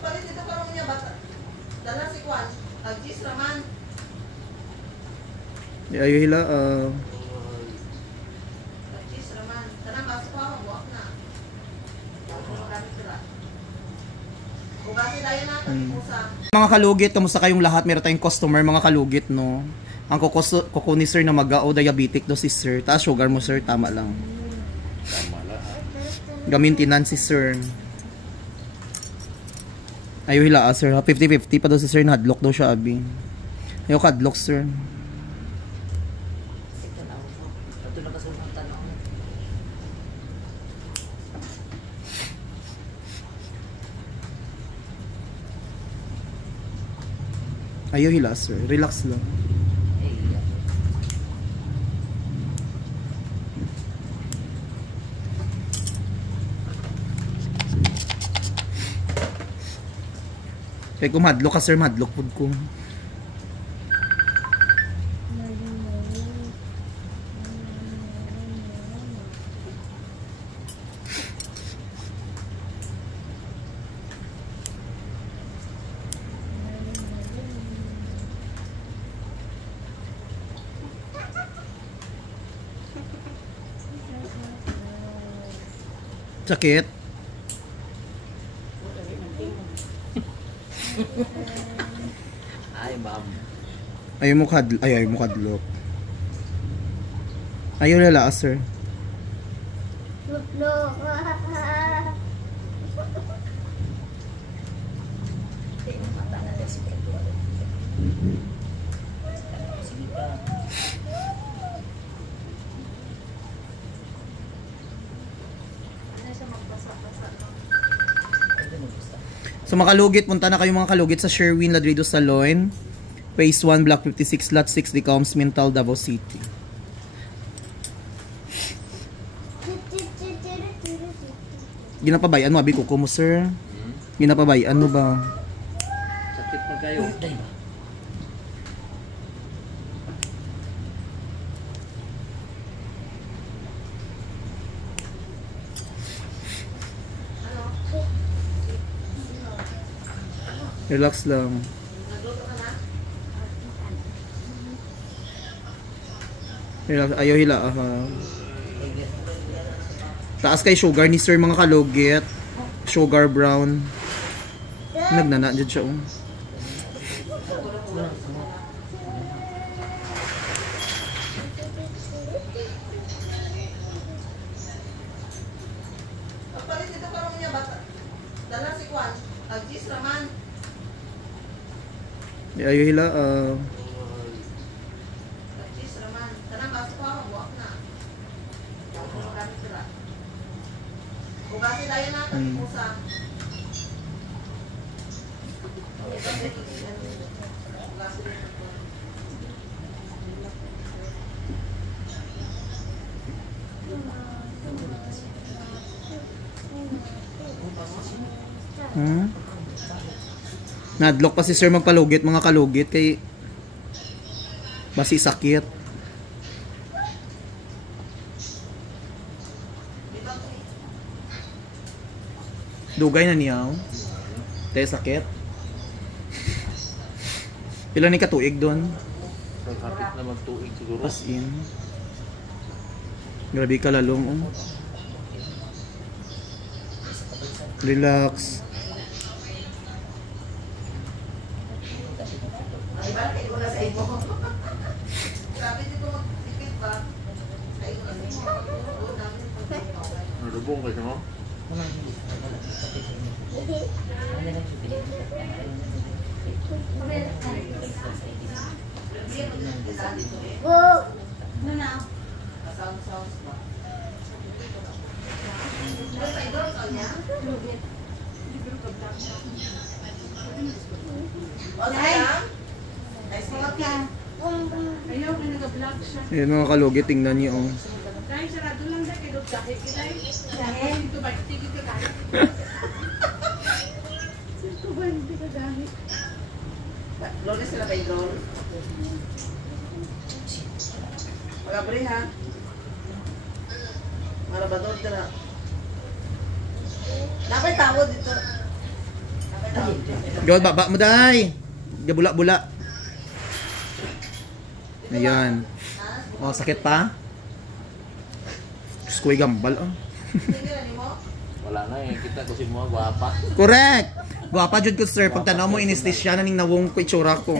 Palit dito parang niya bata. Dala si Kwan. Agis raman. Ayo hila Agis raman. Tanang baso pa ako. Buwak na. Bugasi tayo natin. Mga kalugit, kamusta kayong lahat? Meron tayong customer, mga kalugit, no? Ang kuko ni sir na mag-o diabetic do si sir. Taas sugar mo sir, tama lang. Gamintinan si sir. Ayaw hila sir, 50-50 pa daw si sir, na-hadlock daw siya abi. Ayaw ka-hadlock sir. Ayaw hila sir, relax lang. Kaya kung madlock ka sir, madlock po ko. Sakit. Ay, ma'am. Ayaw mo kadlock. Ayaw lala sir. So mga kalugit, punta na kayo mga kalugit sa Sherwin Ladrido Salon, Phase 1, Block 56, Lot 6, Decoms, Mintal, Davao City. Ginapabayan mo, abi kuko mo sir? Ginapabayan mo ba? Sakit pa kayo. Relax lang. Relax. Ayaw hila. Taas kay sugar ni sir mga kalugit. Sugar brown. Nagnana dyan siya. Palit dito parang niya bata. Dala si Kwan. Agis raman. Ayaw hila. Agis raman. Tanang baso pa ako. Buwak na. Bugasi tayo natin. Pusang. Nadlock pa si sir magpalugit mga kalugit kay basi sakit. Dugay na niyaw. Tay sakit. Pila ni katuig doon? Hapit na magtuig siguro. As in. Grabe ka lalong. Relax. Ay, bakit ko na sa imo? Sabi dito mag-tipid ba? Sa imo na sa imo. Narubong kayo mo? Ano na? Sounds ba? Sa idol ka niya? O, sayang? Nice mga ka. Ayaw ka nag-vlog siya. Ayan mga kalugit, tingnan niyo. Dahil sarado lang dahil kayo dahil dahil dito ba tigil ka dahil dito ba hindi ka dahil Lone sila kay Don. Pag-abri ha. Marabador ka na. Napay tawad dito. Napay God, baba mo day. Gabula-bula. Ayan. Oh, sakit pa? Diyos ko, gambal oh. Wala na eh. Kita ko si mo, guwapa. Correct! Guwapa jud ko sir. Pag tanaw mo, inistisya na ning nawong ko itsura ko.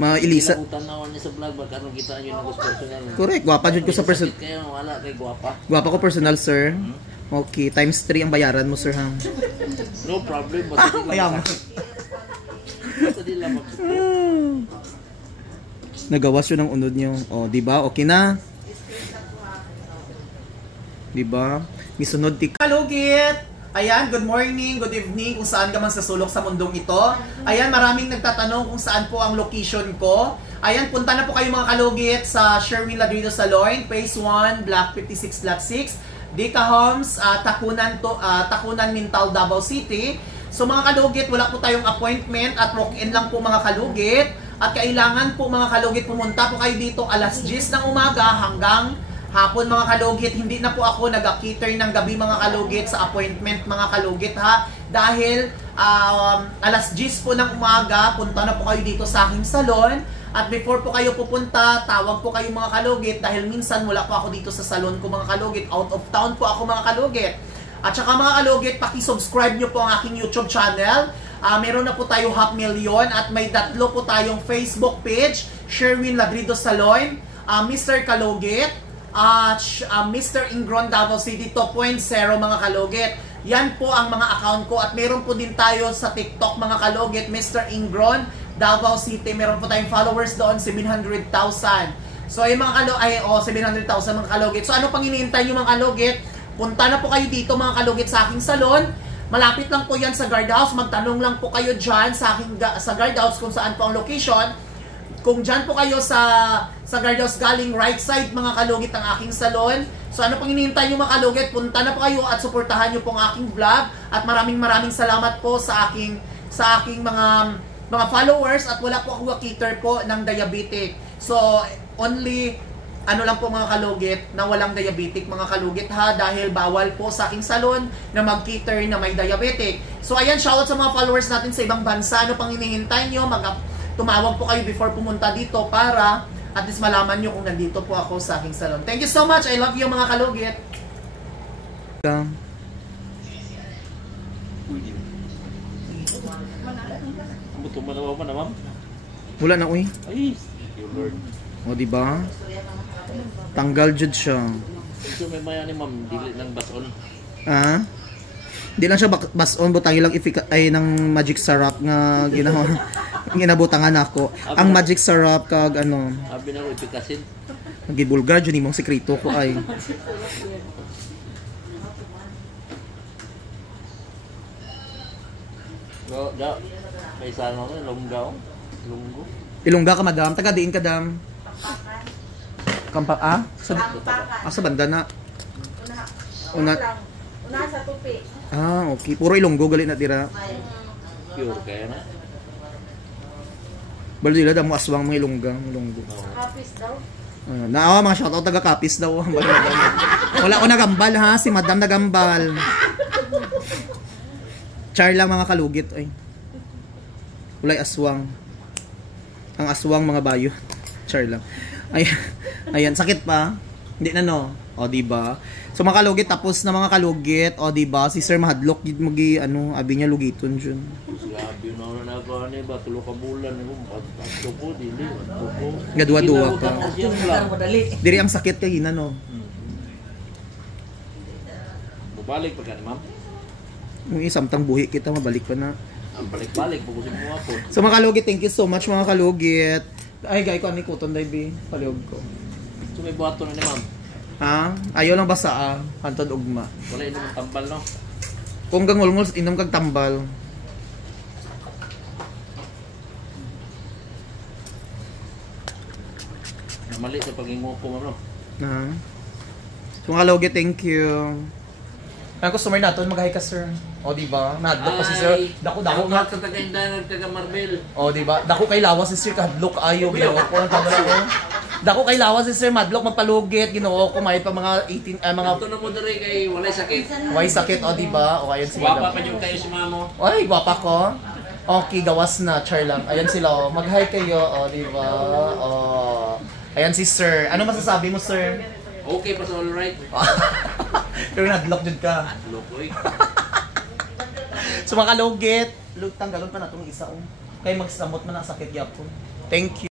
Mga Elisa. Ilabutan na niya sa vlog. Baka nung kita nyo na personal. Correct. Guwapa jud ko sa person. Sakit kayo, wala kay guwapa. Guwapa ko personal sir. Okay, times 3 ang bayaran mo sir ha. No problem. Basta di Ayaw lang mo. Basta di lang mag-support. Nagawas yun ang unod nyo. O, di ba? Okay na. Di ba? Misunod ti Kalugit! Ayan, good morning, good evening, kung saan ka man sa sulok sa mundong ito. Ayan, maraming nagtatanong kung saan po ang location ko. Ayan, punta na po kayo mga kalugit sa Sherwin Ladrido Saloy, Phase 1, Block 56, Lot 6, Dika Homes, Takunan, Mintal, Davao City. So mga kalugit, wala po tayong appointment at walk-in lang po mga kalugit. At kailangan po mga kalugit, pumunta po kayo dito alas 10 ng umaga hanggang hapon mga kalugit. Hindi na po ako nag-cater ng gabi mga kalugit sa appointment mga kalugit ha. Dahil alas 10 po ng umaga, punta na po kayo dito sa aking salon. At before po kayo pupunta, tawag po kayo mga kalugit dahil minsan wala po ako dito sa salon ko mga kalugit. Out of town po ako mga kalugit. At saka mga kalugit, paki-subscribe nyo po ang aking YouTube channel. Meron na po tayo 500,000 at may 3 po tayong Facebook page, Sherwin Ladrido Saloy, Mr. Kalugit, at Mr. Ingron Davao City 2.0 mga kalugit. Yan po ang mga account ko at meron po din tayo sa TikTok mga kalugit, Mr. Ingron Davao City. Meron po tayong followers doon, 700,000. So ay mga 700,000 mga kalugit. So ano pang iniintay nyo mga kalugit? Punta na po kayo dito mga kalugit sa aking salon. Malapit lang po yan sa guardhouse. Magtanong lang po kayo dyan sa guardhouse kung saan po ang location. Kung dyan po kayo sa guardhouse galing right side mga kalugit ang aking salon. So ano pang hinihintay nyo mga kalugit? Punta na po kayo at suportahan nyo po ang aking vlog. At maraming salamat po sa aking mga followers. At wala po ako cater po ng diabetic. So only ano lang po mga kalugit na walang diabetic mga kalugit ha, dahil bawal po sa aking salon na mag-cater na may diabetic. So ayan, shoutout sa mga followers natin sa ibang bansa. Ano pang hinihintay nyo? Tumawag po kayo before pumunta dito para at least malaman nyo kung nandito po ako sa aking salon. Thank you so much. I love you mga kalugit. Buto mo na ba na ma'am? Wala na uy. Ay, thank you Lord. O diba? Tanggal jud siya. So may maya ni ma'am, dili ng bason. Ah? Di lang siya bason, butang ilang ay ng magic syrup nga ginawa. Ginabutangan ako. Ang magic syrup kag ano. Sabi na ko ipikasin. Nagibulgar jud imong sekreto ko ay. Go, da. May sana ko, lunggaw. Lunggo. Ilongga ka madam, taga diin ka dam. Kampak sa banda na. Una Una sa tupi. okay. Puro Ilonggo gali na tira. Pure kaya na. Balo dila damo aswang mga Ilongga. Kapis daw. Naawa mga shoutout taga Kapis daw. Wala ko nagambal ha, si madam nagambal. Char lang mga kalugit ay. Ulay aswang. Ang aswang mga bayo. Char lang. Ayan, sakit pa. Hindi na no. O di ba? So mga kalugit tapos na mga kalugit, o di ba? Si Sir Mahadlok gid magi abi niya lugiton jud. Sabi na ako ani ba tulo ka bulan ni mo patto po dili. Gadwa-duwa pa. Diri ang sakit kay ina no. Balik pa ka ni ma'am. Yung samtang buhi kita mabalik pa na. Ang balik-balik po kasi mo po. So mga kalugit, thank you so much mga kalugit. Ay gay ko ani kuton dai bi paliog ko. So may buhaton na ni ma'am. Ha? Ayaw lang basa hantod ugma. Wala inom ang tambal no. Kung gangulngol inom kag tambal. Mali sa pagingo ko ma'am no. Na. So mga kalugit, thank you. Ang customer natin mag-hi ka sir. O di ba? Nahadlok pa si sir. Dako nga. Sa tagainda nagtaga Marbel. O di ba? Dako kay lawas si sir kahadlok ayo. Bilaw ko ang tabla ko. Dako kay lawas si Sir Madlock magpalugit, Ginoo ko may pa mga 18 mga Ito na mo diri kay walay sakit. way sakit o di ba? O ayan si Wapa Madam. pa yung kayo si mamo. Ay, gwapa ko. Okay, gawas na, char lang. Ayan sila, oh. Mag-hi kayo, oh, di ba? Oh. Ayan si Sir. Ano masasabi mo, Sir? Okay pa sa all right. Pero nadlock dyan ka. Lokoy. So, makalugit. Tanggalon pa na itong isa, oh. Kaya magsamot man ang sakit yapon. Thank you.